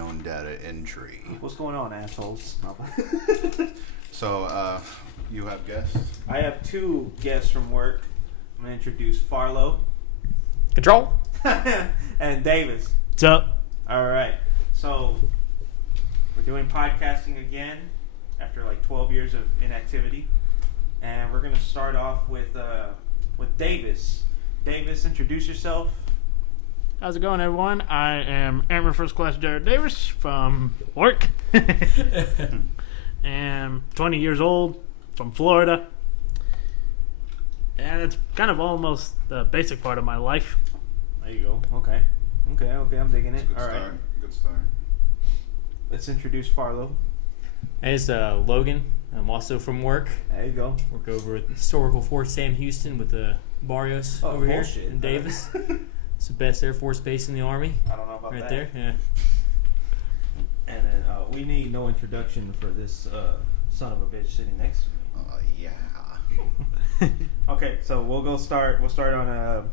unknown data entry. What's going on, assholes? So, you have guests? I have two guests from work. I'm going to introduce Farlow. Control. And Davis. What's up? All right. So, we're doing podcasting again after like 12 years of inactivity. And we're going to start off with Davis. Davis, introduce yourself. How's it going, everyone? I am Airman First Class Jared Davis from work. Am 20 years old, from Florida. And it's kind of almost the basic part of my life. There you go. Okay, I'm digging it. All right. Good start. Let's introduce Farlow. Hey, it's Logan. I'm also from work. There you go. Work over at Historical Fort Sam Houston with the Barrios over bullshit. here in Davis. It's the best Air Force base in the Army. I don't know about right that. There, yeah. And then we need no introduction for this son of a bitch sitting next to me. Yeah. Okay, so we'll start on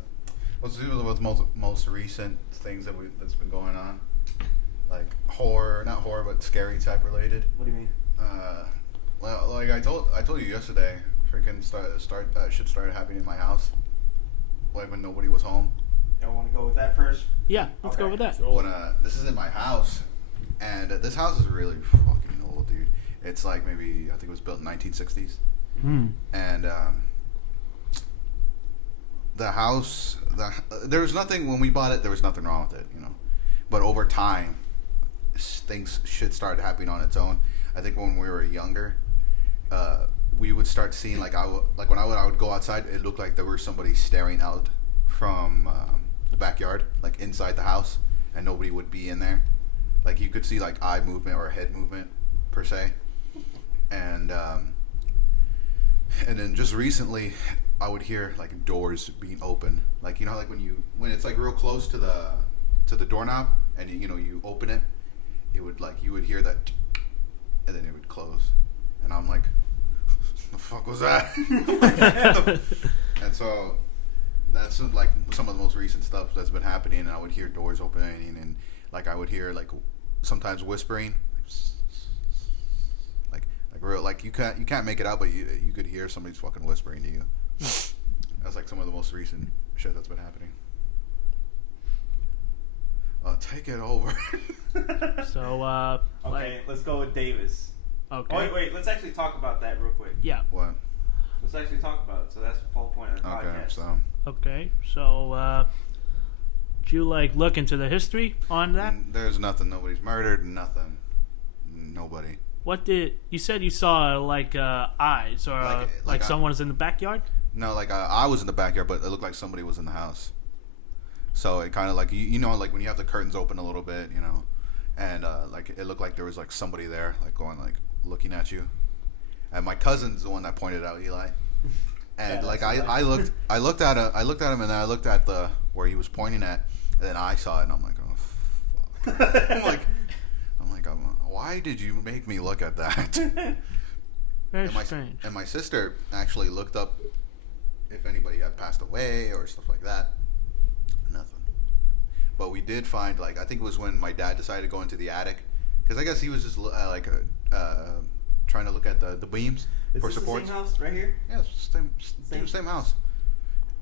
Let's do with most recent things that's been going on, like not horror, but scary type related. what do you mean? Well, like I told you yesterday, freaking shit started happening in my house, like when nobody was home. Y'all want to go with that first? Yeah, let's Okay. go with that. When this is in my house, and this house is really fucking old, dude. It's like maybe I think it was built in 1960s, and the house, there was nothing when we bought it. There was nothing wrong with it, you know. But over time, shit started happening on its own. I think when we were younger, we would start seeing when I would go outside, it looked like there was somebody staring out from the backyard, like inside the house, and nobody would be in there. Like you could see like eye movement or head movement per se, and then just recently, I would hear like doors being open, like you know, like when it's like real close to the doorknob, and you open it, it would like you would hear that, and then it would close, and I'm like, the fuck was that? And so that's like some of the most recent stuff that's been happening, and I would hear doors opening, and like I would hear like sometimes whispering, like real, like you can't make it out, but you could hear somebody's fucking whispering to you. That's like some of the most recent shit that's been happening. Take it over. So, Okay, let's go with Davis. okay. Oh, wait, let's actually talk about that real quick. Yeah. What? Let's actually talk about it. So that's the whole point of the podcast. Okay. So, did you look into the history on that? There's nothing. Nobody's murdered. Nothing. Nobody. What did you said you saw eyes or like someone was in the backyard? No, I was in the backyard, but it looked like somebody was in the house. So it kind of like you know like when you have the curtains open a little bit, you know, and like it looked like there was like somebody there, like going like looking at you. And my cousin's the one that pointed out Eli. And Yeah, like I looked at him, and then I looked at the where he was pointing at, and then I saw it, and I'm like, oh fuck. I'm like, why did you make me look at that? Very strange. And my sister actually looked up if anybody had passed away or stuff like that. Nothing. But we did find, like, I think it was when my dad decided to go into the attic, because I guess he was just trying to look at the beams for support. Is this the same house right here? Yeah, same house.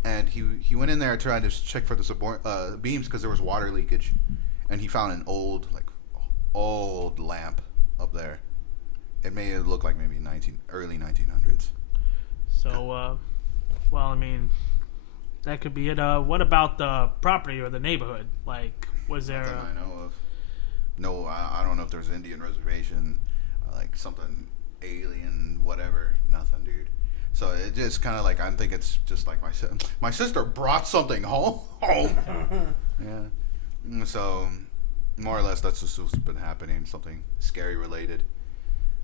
And he went in there trying to check for the support beams because there was water leakage, and he found an old lamp up there. It made it look like maybe early 1900s. So, well, I mean, that could be it. What about the property or the neighborhood? Like, was there? Nothing I know of. No, I don't know if there's an Indian reservation, like something alien, whatever. Nothing, dude. So it just kind of like I think it's just like my sister brought something home. Yeah. So more or less that's just what's been happening. Something scary related.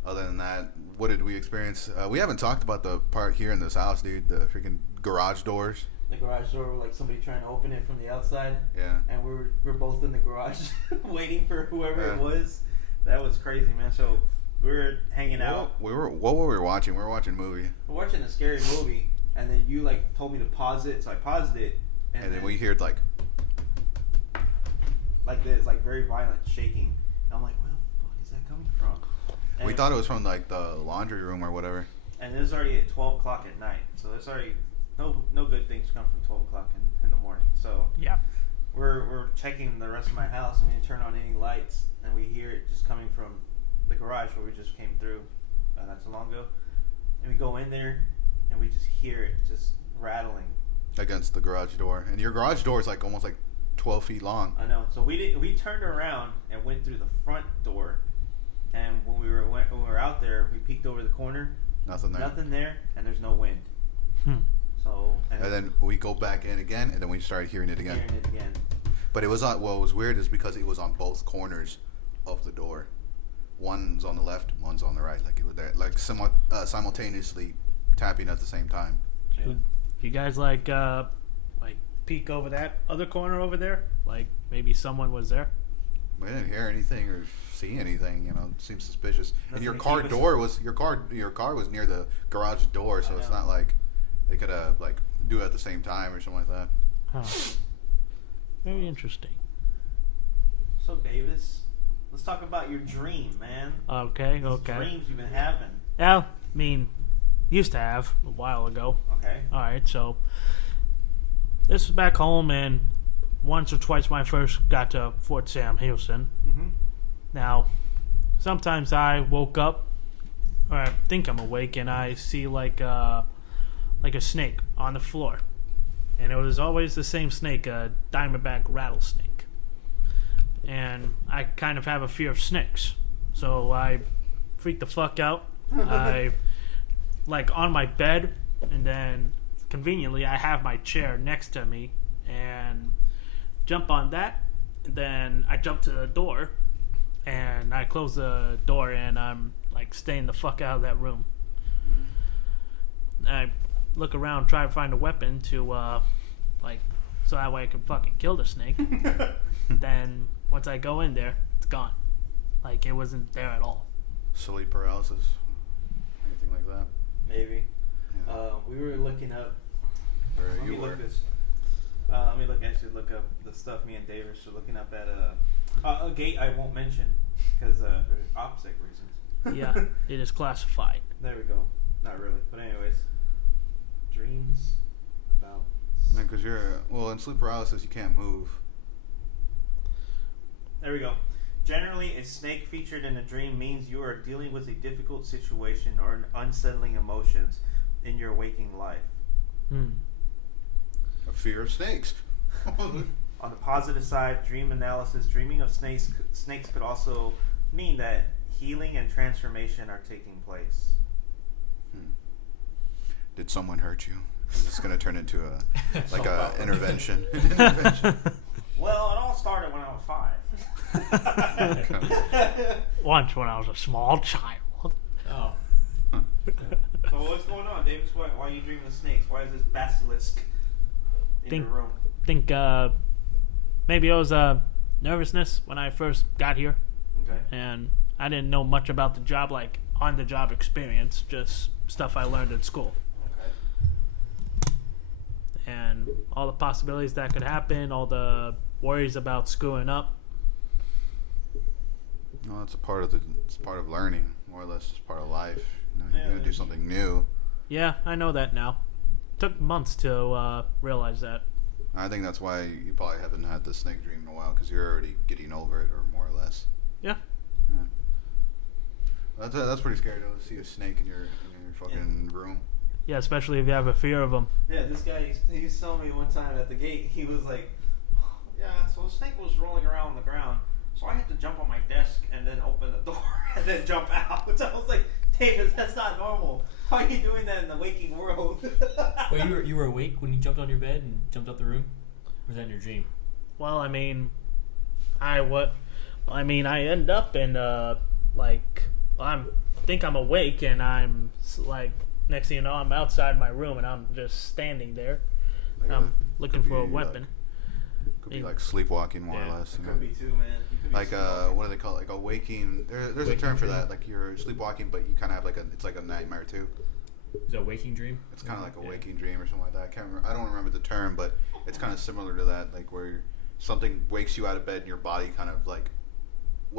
Other than that, what did we experience? We haven't talked about the part here in this house, dude. The freaking garage doors. The garage door, like somebody trying to open it from the outside. Yeah. And we're both in the garage waiting for whoever it was. That was crazy, man. So we were hanging out. What were we watching? We were watching a movie. We're watching a scary movie, and then you told me to pause it, so I paused it. And then we heard like this, like very violent shaking. I'm like, where the fuck is that coming from? And We thought it was from like the laundry room or whatever. And it was already at 12 o'clock at night, so there's already no good things come from 12 o'clock in the morning. So Yeah. we're checking the rest of my house, and we didn't turn on any lights, and we hear it just coming from the garage where we just came through not so long ago. And we go in there, and we just hear it just rattling. Against the garage door. And your garage door is like almost like 12 feet long. I know. So we turned around and went through the front door, and when we were out there, we peeked over the corner. Nothing there. Nothing there, and there's no wind. So And then we go back in again, and then we started hearing it again. hearing it again. But it was on. What was weird is because it was on both corners of the door. One's on the left, one's on the right. Like it was there, like somewhat simultaneously tapping at the same time. Yeah. You guys like peek over that other corner over there? Like maybe someone was there? We didn't hear anything or see anything. You know, it seemed suspicious. And your Nothing to car keep us- door was your car was near the garage door, so I it's know. not like they could like do it at the same time or something like that. Huh. Very interesting. So Davis, let's talk about your dream, man. Okay. These Okay. dreams you've been having. Yeah. I mean, used to have a while ago. Okay. All right. So this was back home, and once or twice when I first got to Fort Sam Houston. Mm-hmm. Now, sometimes I woke up, or I think I'm awake, and I see like a snake on the floor, and it was always the same snake, a diamondback rattlesnake. And I kind of have a fear of snakes, so I freaked the fuck out. I like on my bed, and then conveniently I have my chair next to me, and jump on that. Then I jump to the door, and I close the door, and I'm like staying the fuck out of that room. I look around, try to find a weapon to so that way I can fucking kill the snake. Then once I go in there, it's gone. Like it wasn't there at all. Sleep paralysis, anything like that. Maybe. Yeah. We were looking up. Or Let you me were. look this. Let me look up the stuff me and Davis are looking up at a gate I won't mention because for opposite reasons. Yeah, it is classified. There we go. Not really, but anyways, dreams about. Because in sleep paralysis you can't move. There we go. Generally, a snake featured in a dream means you are dealing with a difficult situation or unsettling emotions in your waking life. A fear of snakes. On the positive side, dream analysis, dreaming of snakes could also mean that healing and transformation are taking place. Did someone hurt you? It's going to turn into a Soap intervention. Well, it all started when I was 5. Once when I was a small child. Oh. So what's going on, Davis? Why are you dreaming of snakes? Why is this basilisk in your room? Think maybe it was nervousness when I first got here, Okay. and I didn't know much about the job, like on the job experience, just stuff I learned in school. Okay. And all the possibilities that could happen, all the worries about screwing up. No, it's part of learning, more or less. It's part of life. You know, Yeah, you're going to do something new. Yeah, I know that now. Took months to realize that. I think that's why you probably haven't had the snake dream in a while, because you're already getting over it, or more or less. Yeah. That's pretty scary to see a snake in your fucking room. Yeah, especially if you have a fear of them. Yeah, this guy, he saw me one time at the gate. He was like, yeah, so the snake was rolling around on the ground. So I had to jump on my desk and then open the door and then jump out. So I was like, David, that's not normal. Why are you doing that in the waking world? Well, you were awake when you jumped on your bed and jumped out the room? Or was that in your dream? Well, I mean, I end up in I think I'm awake, and I'm like, next thing you know, I'm outside my room and I'm just standing there. Like, I'm looking could for a be, weapon. Could be like sleepwalking, more Yeah. or less. It You know? could be too, man. You could be Like sleepwalking. what do they call it? Like a waking. There's a Waking term for dream. that. Like you're sleepwalking, but you kind of have it's like a nightmare too. Is that a waking dream? It's kind of like a Yeah. waking dream or something like that. I don't remember the term, but it's kind of similar to that. Like where something wakes you out of bed and your body kind of like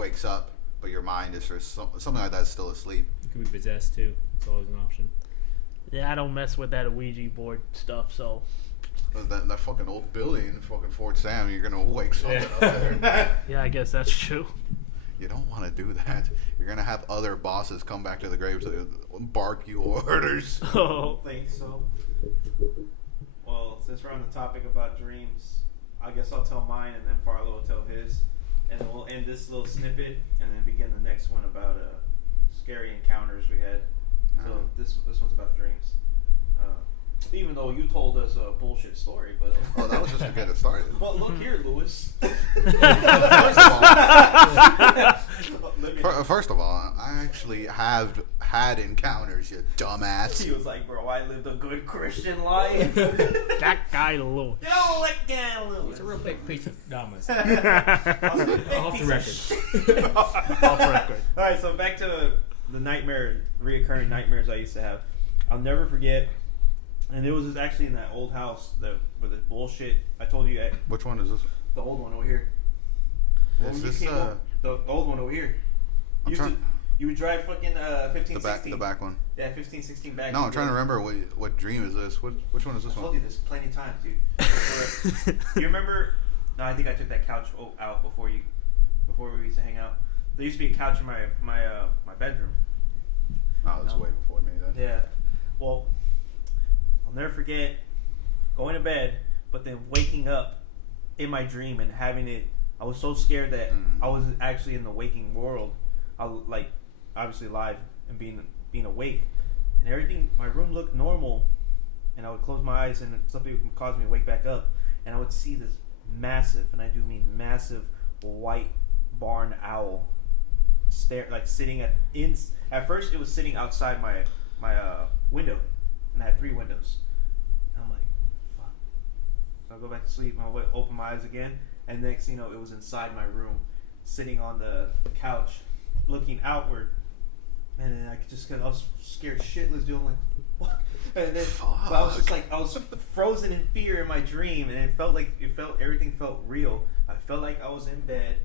wakes up, but your mind is just something like that is still asleep. You could be possessed too. It's always an option. Yeah, I don't mess with that Ouija board stuff, so. That fucking old building, fucking Fort Sam, you're gonna wake something up there. Yeah, I guess that's true. You don't want to do that. You're gonna have other bosses come back to the graves and bark you orders. Oh. I think so. Well, since we're on the topic about dreams, I guess I'll tell mine and then Farlow will tell his. And then we'll end this little snippet and then begin the next one about scary encounters we had. So this one's about dreams. Even though you told us a bullshit story, but Oh, that was just to get it started. but look here, Lewis. First of all, I actually have had encounters, you dumbass. He was like, bro, I lived a good Christian life. That guy, Lewis. Don't let down, Lewis. It's a real big piece of dumbass. Off the record. Off record. All right, so back to the reoccurring nightmares I used to have. I'll never forget, and it was actually in that old house with the bullshit. I told you Which one is this? the old one over here. Is this The old one over here? You would drive fucking 15, 16. the back one? Yeah, 15, 16 back. No, I'm trying to remember what dream is this? Which one is this I told one? you this plenty of times, dude. You remember? No, I think I took that couch out before we used to hang out. There used to be a couch in my bedroom. Oh, that's way before me then. Yeah. Well, I'll never forget going to bed, but then waking up in my dream and having it. I was so scared that I was actually in the waking world. I like obviously alive and being awake, and everything. My room looked normal, and I would close my eyes and something would cause me to wake back up, and I would see this massive, and I do mean massive, white barn owl sitting at first it was sitting outside my window, and I had 3 windows, and I'm like, fuck. So I go back to sleep and I open my eyes again, and next thing you know, it was inside my room, sitting on the couch looking outward, and then I was scared shitless, dude. I'm like, what? And then but I was just like, I was frozen in fear in my dream, and everything felt real. I felt like I was in bed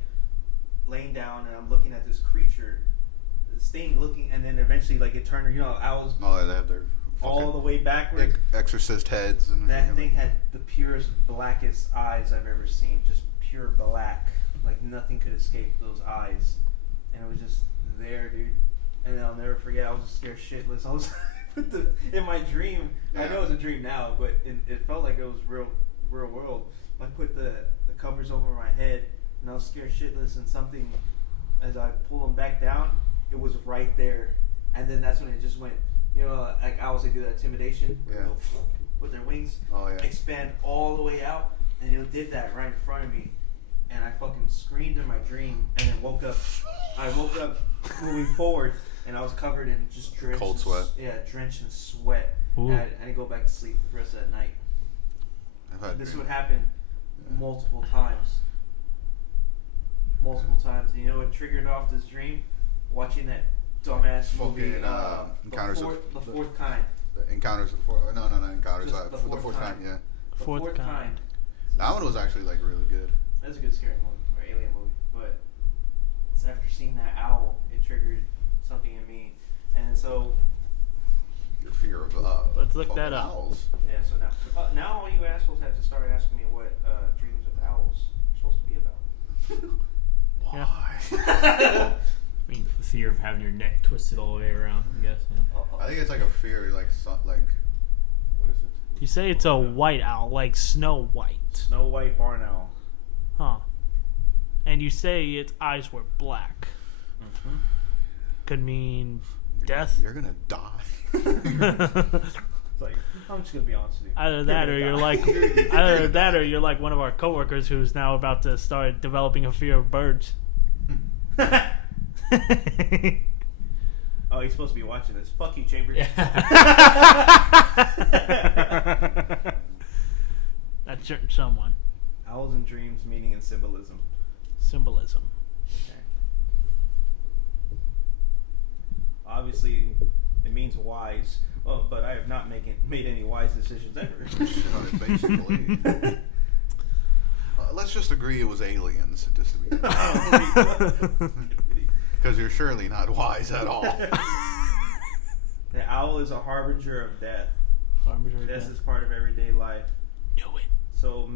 laying down, and I'm looking at this creature, this thing looking, and then eventually like it turned, owls Oh, they have their all the way backwards. exorcist heads and That everything. thing had the purest, blackest eyes I've ever seen. Just pure black. Like nothing could escape those eyes. And it was just there, dude. And then I'll never forget, I was just scared shitless. I was in my dream. Yeah. I know it's a dream now, but it felt like it was real world. I put the covers over my head, and I was scared shitless, and something, as I pulled them back down, it was right there. And then that's when it just went, like owls, they do that intimidation. Yeah. Go with their wings, Oh, yeah. expand all the way out, and it did that right in front of me. And I fucking screamed in my dream, and then woke up. I woke up moving forward, and I was covered in just drenched Cold sweat. Drenched in sweat. Ooh. And I didn't go back to sleep the rest of that night. I've had This dreams. would happen multiple times. Multiple times. And you know what triggered off this dream? Watching that dumbass movie, Fucking, Encounters the fourth kind. The Encounters of the Fourth. No, Encounters. Just The fourth kind. Yeah. The fourth kind. That one was actually like really good. That's a good scary movie, or alien movie. But it's after seeing that owl, it triggered something in me. And so, Your fear of Let's look fucking that up. owls. yeah, so now all you assholes have to start asking me what dreams of owls are supposed to be about. Yeah. Why? I mean, the fear of having your neck twisted all the way around, I guess. I think it's like a fear, like what is it? You say it's a white owl, like Snow White. Snow White barn owl. Huh. And you say its eyes were black. Mm-hmm. Could mean death. You're gonna die. It's like, I'm just gonna be honest with you. Either that, or you're like one of our coworkers who's now about to start developing a fear of birds. Oh, he's supposed to be watching this. Fuck you, Chambers. That's certain someone. Owls and dreams, meaning and symbolism. Symbolism. Okay. Obviously, it means wise. Well, but I have not made any wise decisions ever. Basically. let's just agree it was aliens, just to be, because you're surely not wise at all. The owl is a harbinger of death. Harbinger of This death. is part of everyday life. Knew it. So,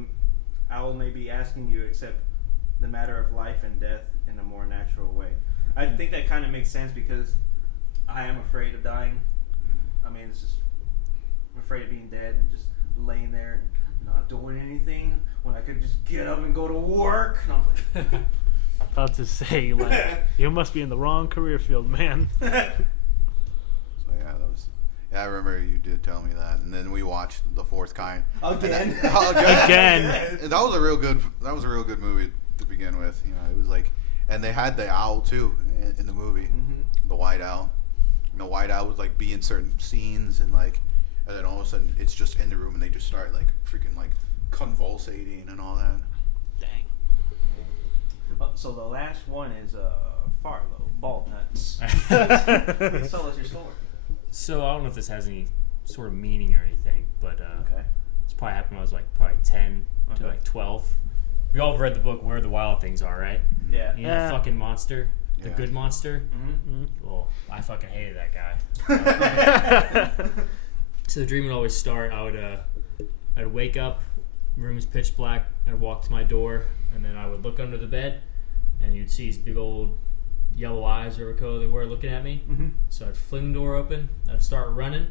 owl may be asking you to accept the matter of life and death in a more natural way. I think that kind of makes sense because I am afraid of dying. I mean, it's just I'm afraid of being dead and just laying there and not doing anything when I could just get up and go to work. And I'm like, About to say, like, you must be in the wrong career field, man. So yeah, that was. Yeah, I remember you did tell me that, and then we watched The Fourth Kind again. Again. And that was a real good. That was a real good movie to begin with. You know, it was like, and they had the owl too in the movie, the white owl. And the white owl would like be in certain scenes, and like, and then all of a sudden it's just in the room, and they just start like freaking like convulsating and all that. Dang. So the last one is Farlow, Bald Nuts. Please tell us your story. So I don't know if this has any sort of meaning or anything, but Okay. it's probably happened when I was like probably 10 to Okay. like 12. We all read the book Where the Wild Things Are, right? Yeah. You know Yeah. the fucking monster, the Yeah. good monster. Mm-hmm. Well, I fucking hated that guy. So the dream would always start. I'd wake up, room is pitch black. I'd walk to my door, and then I would look under the bed, and you'd see these big old yellow eyes, or whatever color they were, looking at me. Mm-hmm. So I'd fling the door open. I'd start running.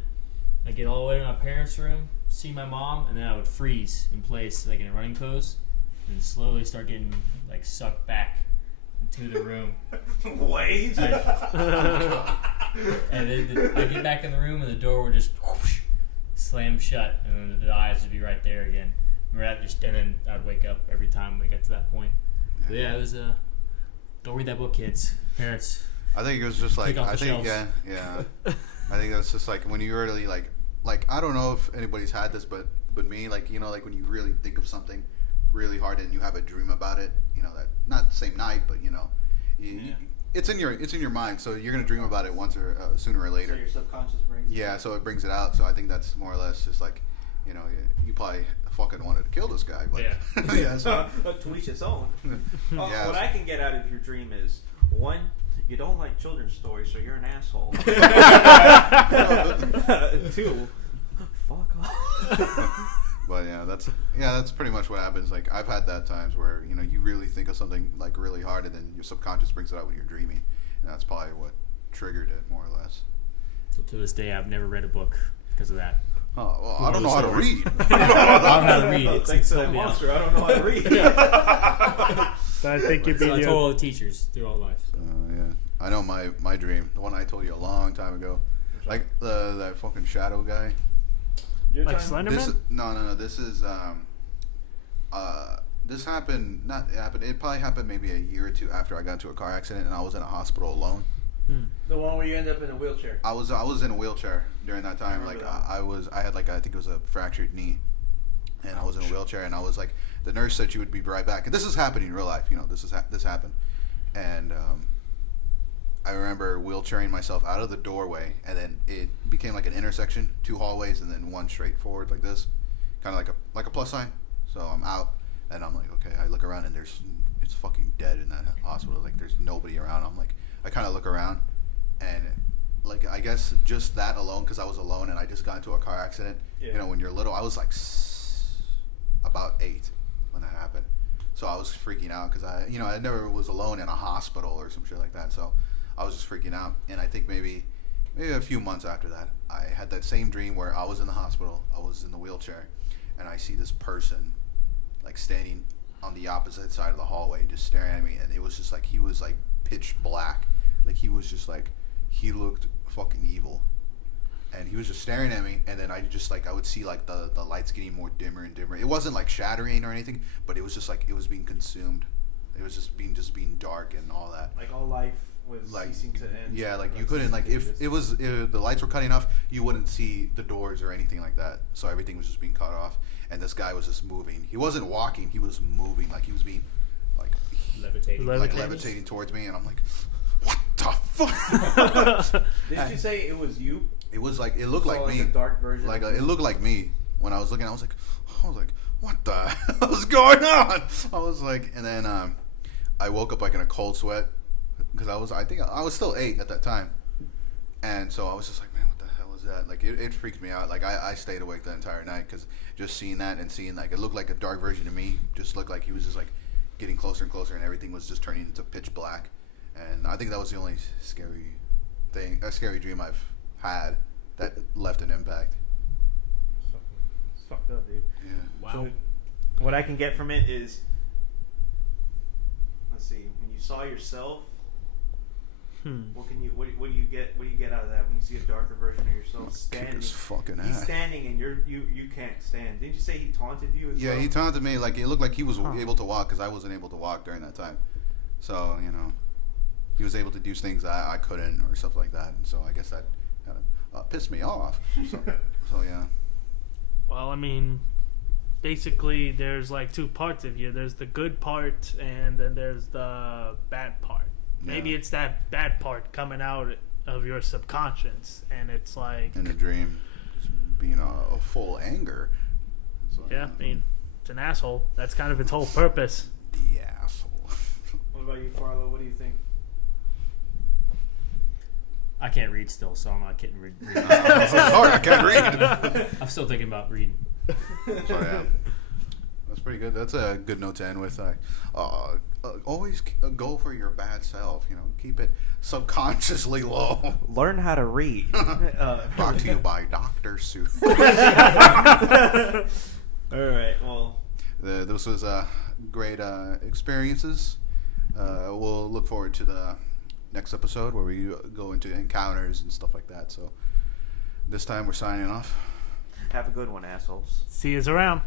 I'd get all the way to my parents' room, see my mom, and then I would freeze in place, like in a running pose, and slowly start getting like sucked back into the room. Wait. And then I get back in the room, and the door would just whoosh, slam shut, and then the eyes would be right there again. And then I'd wake up every time we got to that point. But yeah, it was don't read that book, kids. Parents. I think it was just like Take off I the think shelves. yeah. I think that's just like when you really like I don't know if anybody's had this, but me, like, you know, like when you really think of something really hard and you have a dream about it, you know, that not the same night, but you know, it's in your mind, so you're gonna dream about it once or sooner or So later. your subconscious brings it. Yeah, so it brings it out. So I think that's more or less just like, you know, you probably fucking wanted to kill this guy, but Yeah. yeah, so, To each its own. yeah, What I can get out of your dream is, one, you don't like children's stories, so you're an asshole. 2, fuck off. But that's pretty much what happens. Like I've had that times where, you know, you really think of something like really hard, and then your subconscious brings it out when you're dreaming, and that's probably what triggered it more or less. So to this day, I've never read a book because of that. Oh well, Who I don't know knows how to stories? read. I don't know how to read. Thanks It's to that totally out. monster, I don't know how to read. I think you'd be So I the told all the teachers through all life. So. Yeah, I know my dream, the one I told you a long time ago, like that fucking shadow guy. Your like time? Slenderman. This no. This is this happened. Not it happened. It probably happened maybe a year or two after I got into a car accident, and I was in a hospital alone. The one where you end up in a wheelchair. I was in a wheelchair during that time. Like I had like I think it was a fractured knee, and I was in a wheelchair, and I was like, the nurse said she would be right back, and this is happening in real life. You know, this happened, and I remember wheelchairing myself out of the doorway, and then it became like an intersection, 2 hallways, and then one straight forward like this, kind of like a plus sign. So I'm out, and I'm like, okay. I look around, and it's fucking dead in that hospital. Like there's nobody around. I'm like, I kind of look around, and like I guess just that alone, because I was alone and I just got into a car accident. Yeah. You know, when you're little, I was like about 8 when that happened. So I was freaking out because I never was alone in a hospital or some shit like that. So I was just freaking out. And I think maybe a few months after that, I had that same dream where I was in the hospital, I was in the wheelchair, and I see this person like standing on the opposite side of the hallway, just staring at me. And it was just like he was like pitch black, like he was just like, he looked fucking evil. And he was just staring at me, and then I just like I would see like the lights getting more dimmer and dimmer. It wasn't like shattering or anything, but it was just like it was being consumed. It was just being dark and all that. Like all life was Like ceasing to end. yeah, like you couldn't like if it was the lights were cutting off, you wouldn't see the doors or anything like that. So everything was just being cut off, and this guy was just moving. He wasn't walking; he was moving. Like he was being like Levitating. like levitating towards me, and I'm like, what the fuck? Did you say it was you? It was like it looked like So, me. a dark version. Like it looked like me when I was looking. I was like, what the hell is going on? I was like, and then I woke up like in a cold sweat because I think I was still 8 at that time, and so I was just like, man, what the hell is that? Like it freaked me out. Like I stayed awake the entire night because just seeing that and seeing like it looked like a dark version of me. Just looked like he was just like getting closer and closer, and everything was just turning into pitch black. And I think that was the only scary dream I've had that left an impact. It's fucked up, dude. Yeah. Wow. So, what I can get from it is, let's see, when you saw yourself, what do you get out of that when you see a darker version of yourself Kick standing? his fucking He's ass. standing and you can't stand. Didn't you say he taunted you as Yeah, well? he taunted me. Like it looked like he was able to walk because I wasn't able to walk during that time. So he was able to do things that I couldn't or stuff like that. And so I guess that kind of pissed me off. So yeah. Well, I mean, basically, there's like 2 parts of you. There's the good part, and then there's the bad part. Maybe Yeah. it's that bad part coming out of your subconscious, and it's like, In a dream, just being a full anger. So, yeah, I mean, it's an asshole. That's kind of its whole purpose. the asshole. What about you, Farlow? What do you think? I can't read still, so I'm not getting read. Sorry, I can't read. I'm still thinking about reading. So yeah, that's pretty good. That's a good note to end with. Always go for your bad self. Keep it subconsciously low. Learn how to read. Brought to you by Dr. Seuss. All right. Well, This was great experiences. We'll look forward to the next episode where we go into encounters and stuff like that. So this time we're signing off. have a good one, assholes. See yous around.